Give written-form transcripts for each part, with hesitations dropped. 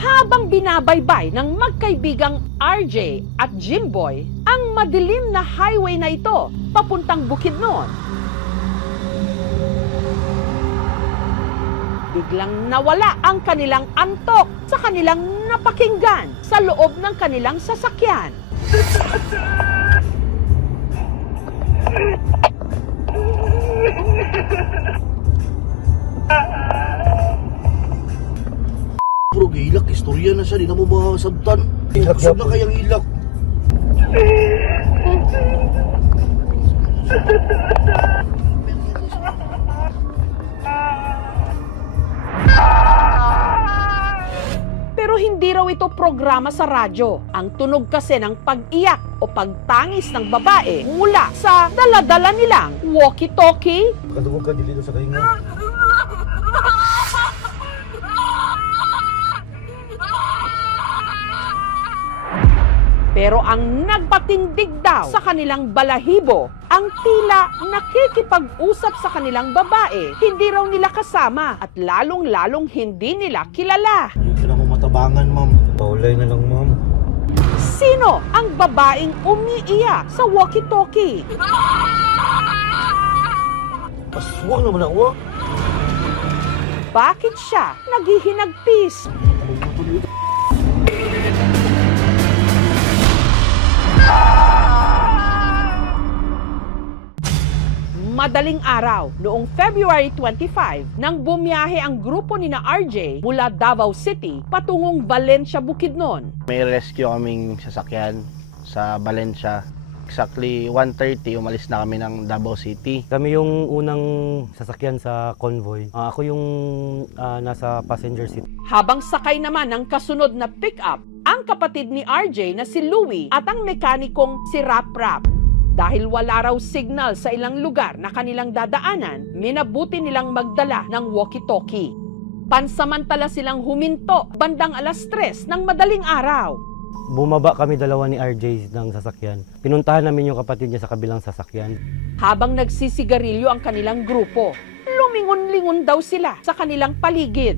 Habang binabaybay ng magkaibigang RJ at Jimboy ang madilim na highway na ito papuntang Bukidnon, biglang nawala ang kanilang antok sa kanilang napakinggan sa loob ng kanilang sasakyan. Bro, ilak, istorya na siya, di na mo masabtan. Kusog na kayang ilak. Pero hindi raw ito programa sa radyo. Ang tunog kasi ng pag-iyak o pagtangis ng babae mula sa dala-dala nilang walkie-talkie. Kadugog ka dito sa kahinga. Pero ang nagpatindig daw sa kanilang balahibo, ang tila nakikipag-usap sa kanilang babae, hindi raw nila kasama at lalong-lalong hindi nila kilala. Hindi na mo matabangan, ma'am. Paulay na lang, ma'am. Sino ang babaeng umiiyak sa walkie-talkie? Aswang naman ako. Bakit siya naghihinagpis? Madaling araw, noong February 25, nang bumiyahe ang grupo ni na RJ mula Davao City patungong Valencia, Bukidnon. May rescue kaming sasakyan sa Valencia. Exactly 1:30, umalis na kami ng Davao City. Kami yung unang sasakyan sa convoy. Ako yung nasa passenger seat. Habang sakay naman ng kasunod na pick-up, ang kapatid ni RJ na si Louie at ang mekanikong si Rap Rap. Dahil wala raw signal sa ilang lugar na kanilang dadaanan, minabuti nilang magdala ng walkie-talkie. Pansamantala silang huminto bandang 3:00 ng madaling araw. Bumaba kami dalawa ni RJ ng sasakyan. Pinuntahan namin yung kapatid niya sa kabilang sasakyan. Habang nagsisigarilyo ang kanilang grupo, lumingon-lingon daw sila sa kanilang paligid.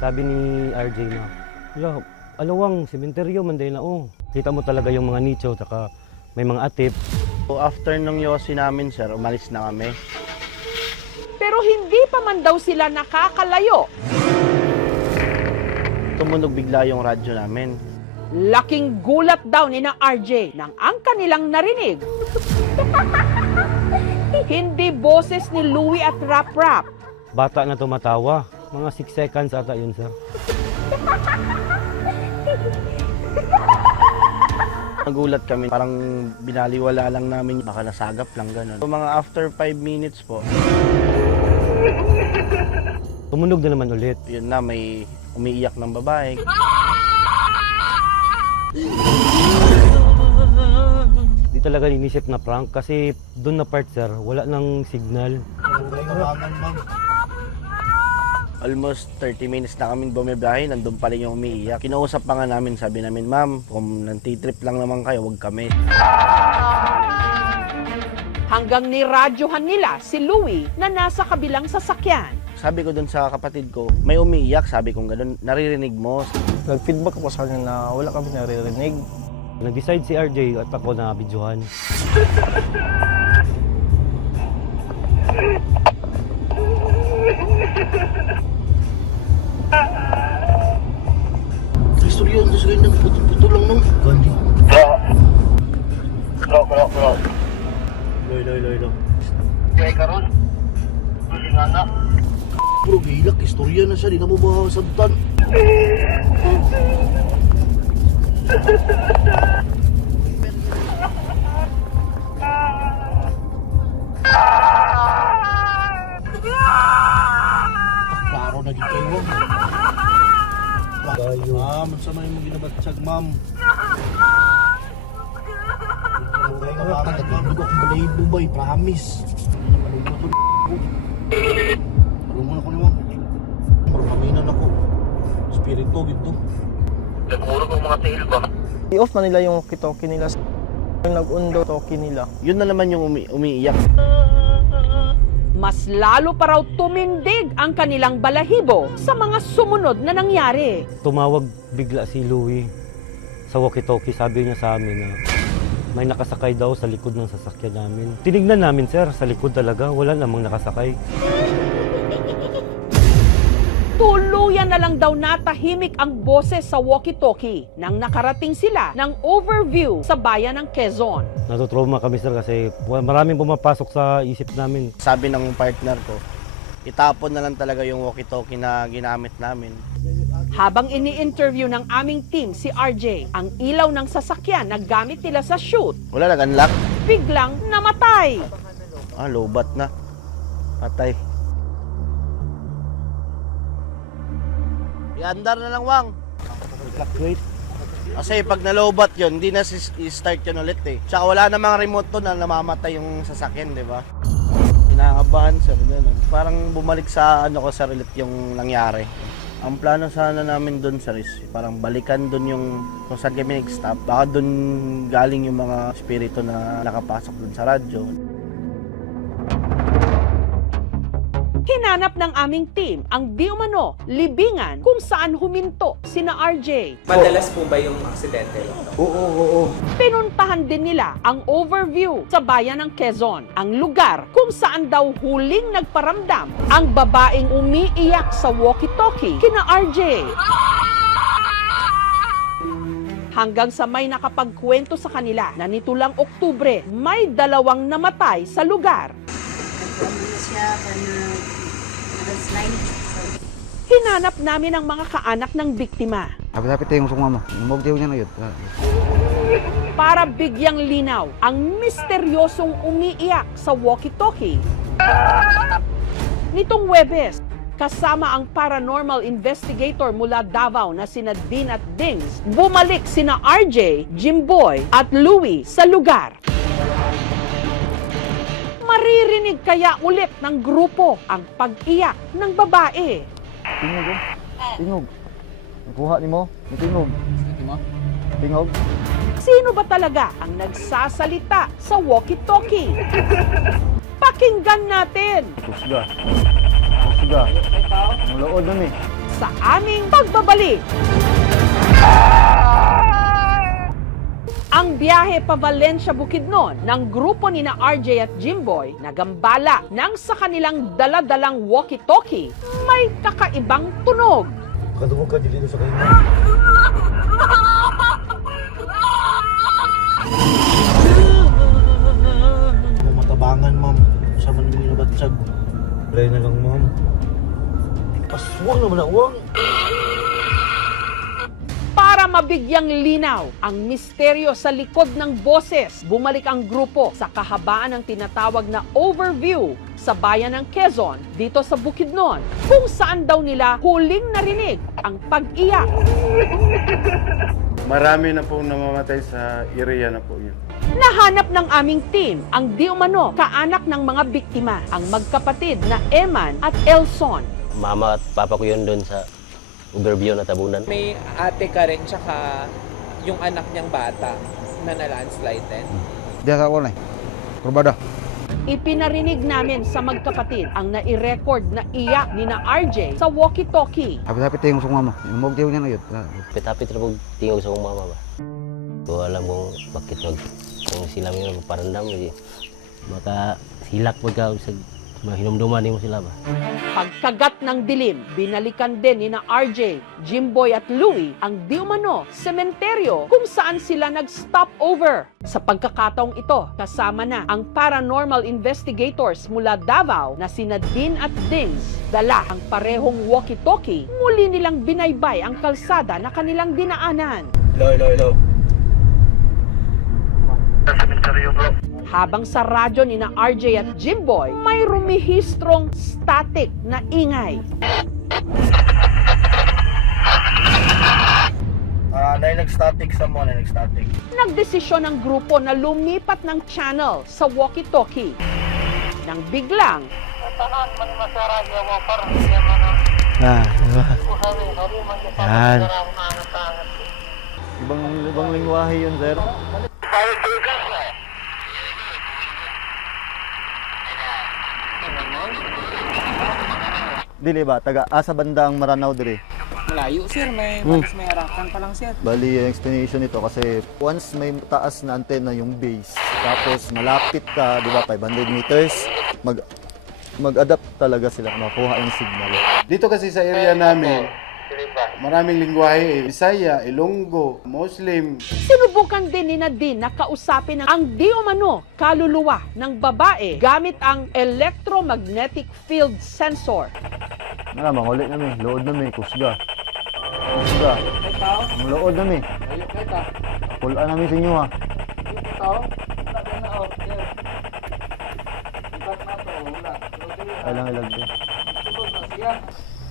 Sabi ni RJ na, alawang, sementeryo, manday na Kita mo talaga yung mga nicho, tsaka may mga atip. So after nung yosi namin, sir, umalis na kami. Pero hindi pa man daw sila nakakalayo. Tumunog bigla yung radyo namin. Laking gulat daw ni na RJ nang ang kanilang narinig. Hindi boses ni Louie at Rap Rap. Bata na tumatawa. Mga 6 seconds ata yun, sir. Nagulat kami, parang binaliwala lang namin, baka nasagap lang gano'n. So, mga after 5 minutes po, Tumunog na naman ulit. yun na, may umiiyak ng babae. Di talaga inisip na prank kasi doon na part, sir, wala nang signal. Tabangan, ma'am. Almost 30 minutes na kaming bumibiyahe, nandun pa rin yung umiiyak. Kinausap pa nga namin, sabi namin, ma'am, kung nantitrip lang naman kayo, huwag kami. Hanggang niradyohan nila si Louie na nasa kabilang sasakyan. Sabi ko dun sa kapatid ko, may umiiyak, sabi kong gano'n, naririnig mo. Nag-feedback ako sa kanya na wala kami naririnig. Nag-decide si RJ at ako na videohan. Istorya na siya ng puto lang, no? Gandhi. Bro. Loy. Kaya karon. Hindi nga na. Bro, ilak, istorya na siya, di na mo masabtan. Klaro na kayo, ma'am. Ma'am, saan man yung ginabatsyag, ma'am? Tagadugog ako balahibo ba, promise. Malungon ako ni ma'am. Maraminan ako. Spirito, gito. Nagmurog ang mga tail ba? I-off na nila yung walkie-talkie nila. Nag-undo talkie nila. Yun na naman yung umiiyak. mas lalo pa raw tumindig ang kanilang balahibo sa mga sumunod na nangyari. Tumawag bigla si Louie sa walkie-talkie. Sabi niya sa amin na may nakasakay daw sa likod ng sasakyan namin. Tinignan namin, sir, sa likod talaga. Wala namang nakasakay. Tuluyan na lang daw natahimik ang boses sa walkie-talkie nang nakarating sila ng overview sa bayan ng Quezon. Natutrauma kami, sir, kasi maraming pumapasok sa isip namin. Sabi ng partner ko, itapon na lang talaga yung walkie-talkie na ginamit namin. Habang ini-interview ng aming team si RJ, ang ilaw ng sasakyan na gamit nila sa shoot, Wala, nag-unlock. biglang namatay. Lobat na. Patay. I-andar na lang, Wang. Wait. Kasi pag nalobat yun, hindi na i-start yun ulit eh. Tsaka wala namang remote to na namamatay yung sasakyan, di ba? Kinakabahan, sir, ganun. Parang bumalik sa ano ko, sir, ulit yung nangyari. Ang plano sana namin doon, sir, is parang balikan doon yung kung saan kami nag-stop. Baka doon galing yung mga espiritu na nakapasok doon sa radyo. Hinanap ng aming team ang di umano libingan kung saan huminto sina RJ. Madalas po ba yung aksidente? Pinuntahan din nila ang overview sa bayan ng Quezon, ang lugar kung saan daw huling nagparamdam ang babaeng umiiyak sa walkie-talkie kina RJ. Hanggang sa may nakapagkwento sa kanila na nito lang Oktubre, may 2 namatay sa lugar. Hinanap namin ang mga kaanak ng biktima Dapat tayo yung mama. Umog tayo niya na yun. para bigyang linaw ang misteryosong umiiyak sa walkie-talkie. Nitong Huwebes, kasama ang paranormal investigator mula Davao na sina Dean at Dings, bumalik sina RJ, Jimboy at Louie sa lugar. Maririnig kaya ulit ng grupo ang pag-iyak ng babae. Tingog oh. Tingog. Nakuha ni mo. Tingog. Tingog. Sino ba talaga ang nagsasalita sa walkie-talkie? Pakinggan natin Kusga. Kusga. Ang lood nun eh. sa aming pagbabalik. Ang biyahe pa Valencia Bukidnon ng grupo ni na RJ at Jimboy na gambala nang sa kanilang daladalang walkie-talkie may kakaibang tunog. Kadungog ka dito sa kanina. Matabangan, ma'am. Sa man yung nabatsag. Try na lang, ma'am. Aswang naman ang uwang. Para mabigyang linaw ang misteryo sa likod ng boses, bumalik ang grupo sa kahabaan ng tinatawag na overview sa bayan ng Quezon dito sa Bukidnon, kung saan daw nila huling narinig ang pag-iyak. Marami na pong namamatay sa area na po yun. Nahanap ng aming team ang di umano kaanak ng mga biktima, ang magkapatid na Eman at Elson. Mama at papa ko yun doon sa overview na tabunan. May ate ka rin tsaka yung anak niyang bata na na-landslide din. Diyan ako na eh. Kurbada. Ipinarinig namin sa magkapatid ang nai-record na iyak ni na RJ sa walkie-talkie. Dapat tayo yung mama. Umog tayo niya na yun. Pitapit na po tingog sa akong mama ba. Ko alam kung bakit kung sila may magparandam, baka silak po ka sa mahinumduman mo sila ba. Pagkagat ng dilim, binalikan din ni na RJ, Jimboy at Louie ang di umano sementeryo kung saan sila nag-stop over. Sa pagkakataong ito, kasama na ang paranormal investigators mula Davao na sina Dean at Dings. Dala ang parehong walkie-talkie, muli nilang binaybay ang kalsada na kanilang dinaanan. Hello. Habang sa radyo ni na RJ at Jimboy, may rumihistrong static na ingay. Nag-static sa mo, nag-static. Nagdesisyon ang grupo na lumipat ng channel sa walkie-talkie. Nang biglang, Tahan man masara niya mo parang siya man ang Diba? hari man siya Yan. parang angat-angat. Ibang lingwahe yun, sir. Bayo tugas na. Dili ba? Sa bandang Maranao dire. Malayo, sir. May harapan pa lang, sir. Bali, yung explanation nito kasi once may taas na antena yung base, tapos malapit ka, di ba, 500 meters, mag-adapt talaga sila, makuha yung signal. Dito kasi sa area namin, maraming lingwahe, Bisaya, Ilonggo, Muslim. Sinubukan din ni Nadine na kausapin ang di umano kaluluwa ng babae gamit ang electromagnetic field sensor. Nga, manguli na may, lood na may, kusga. Kusga. Ang lood na may. Pulaan namin sa inyo ha. Ay lang ilagay.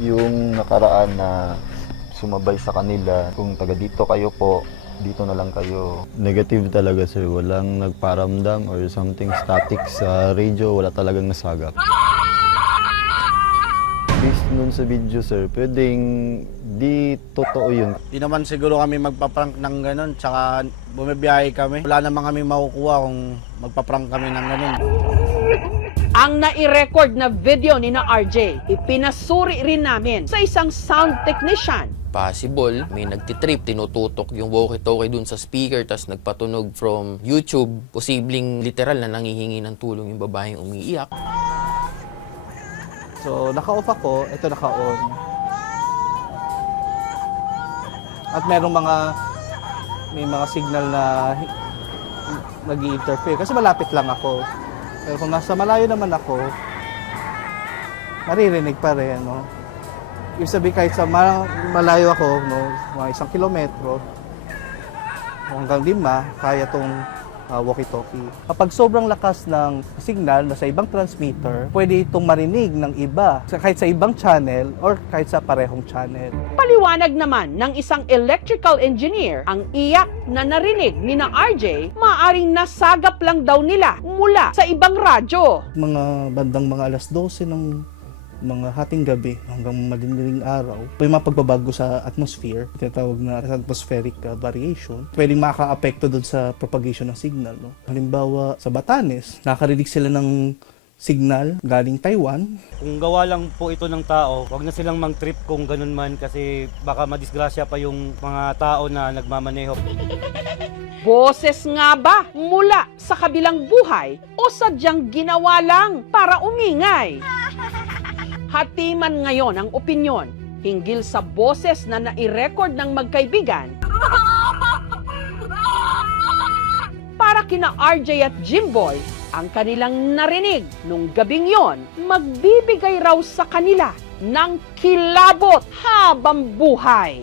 Yung nakaraan na sumabay sa kanila, kung taga dito kayo po, dito na lang kayo. Negative talaga sir, walang nagparamdam or something static sa radio, wala talagang nasagap. Based nun sa video sir, pwedeng di totoo yun. Di naman siguro kami magpaprank ng ganun, tsaka bumibiyahe kami. Wala naman kami makukuha kung magpaprank kami ng ganun. Ang nai-record na video ni na RJ, ipinasuri rin namin sa isang sound technician. Possible, may nagtitrip, tinututok yung walkie-talkie dun sa speaker, tas nagpatunog from YouTube. Posibleng literal na nangihingi ng tulong yung babaeng umiiyak. So, naka-off ako, ito naka-on. At may mga signal na nag-i-interfere kasi malapit lang ako. Pero kung nasa malayo naman ako, maririnig pa rin, no? Ibig sabihin kahit sa malayo ako, no, mga 1 kilometro, hanggang 5, kaya tong walkie-talkie. Kapag sobrang lakas ng signal na sa ibang transmitter, pwede itong marinig ng iba, kahit sa ibang channel or kahit sa parehong channel. Paliwanag naman ng isang electrical engineer, ang iyak na narinig ni na RJ, maaaring nasagap lang daw nila mula sa ibang radyo. Mga bandang mga alas 12 ng mga hating gabi hanggang madidiling araw, may mga pagbabago sa atmosphere, tinatawag na atmospheric variation, pwedeng maka-apekto doon sa propagation ng signal. No? Halimbawa, sa Batanes, nakarinig sila ng signal galing Taiwan. Kung gawa lang po ito ng tao, wag na silang mang-trip kung ganun man kasi baka madisgrasya pa yung mga tao na nagmamaneho. Boses nga ba mula sa kabilang buhay o sadyang ginawa lang para umingay? Hatiman ngayon ang opinyon hinggil sa boses na nai-record ng magkaibigan para kina RJ at Jimboy, ang kanilang narinig nung gabing yon magbibigay raw sa kanila ng kilabot habang buhay.